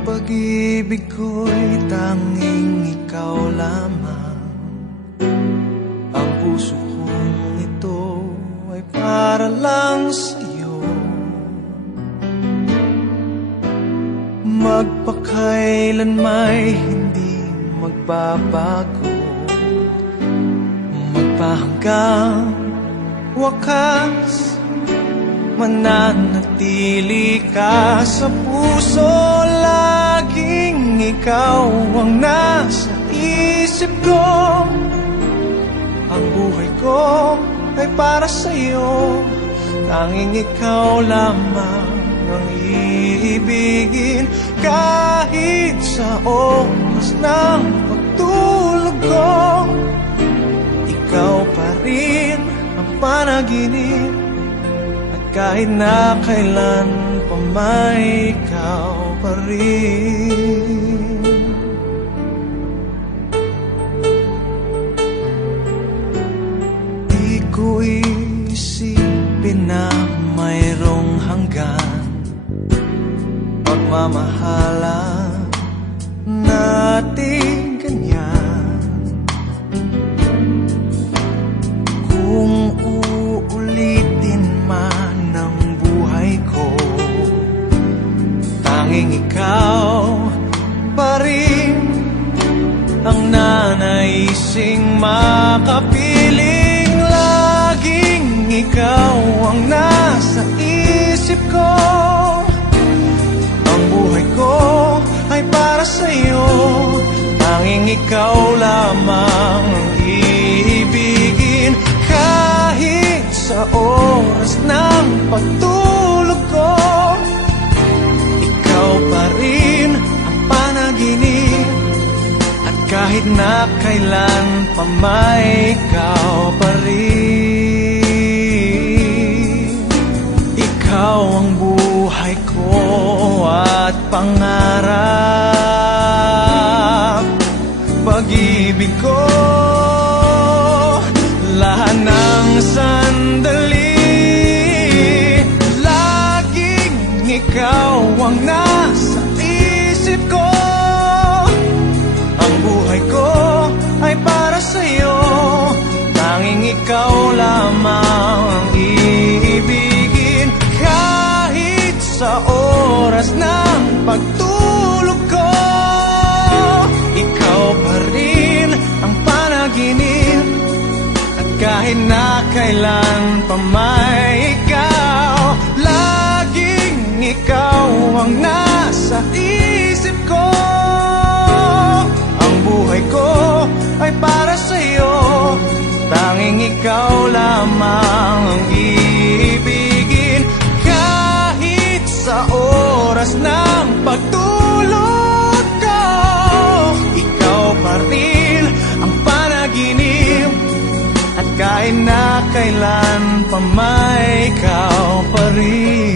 pag-ibig ko'y tanging ikaw lamang. Ang puso kong ito ay para lang sa'yo. Magpakailan may hindi magbabago, magpahanggang wakas, mananatili ka sa puso. Laging ikaw ang nasa isip ko. Ang buhay ko ay para sa'yo. Tanging ikaw lamang ang iibigin. Kahit sa oras ng pagtulog ko, ikaw pa rin ang panaginip. At kahit na kailan pa may ikaw pa rin. Di ko isipin na mayroong hanggan pagmamahalan natin ganyan. Kung uulitin man ang buhay ko, tanging ikaw pa rin ang nanaising makapiling. Laging ikaw ang nasa isip ko. Ang buhay ko ay para sa'yo. Tanging ikaw lamang ang iibigin. Kahit sa oras ng pagtulog ko, ikaw pa rin ang panaginip. At kahit na kailan pa may ikaw pa rin. Ikaw ang buhay ko at pangarap, pag-ibig ko, lahat ng sandali. Laging ikaw ang nasa isip ko. Ang buhay ko ay para sa'yo. Tanging ikaw lamang ang iibigin. Kahit sa oras ng pagtulog ko, ikaw pa rin ang panaginip. At kahit na kailan pa may ikaw, laging ikaw ang nasa isip ko. Ang buhay ko ay para sa'yo. Tanging ikaw lamang ang iibigin. Kahit sa oras ng pagtulog ko, ikaw pa rin ang panaginip. At kahit na kailan pa may ikaw pa rin.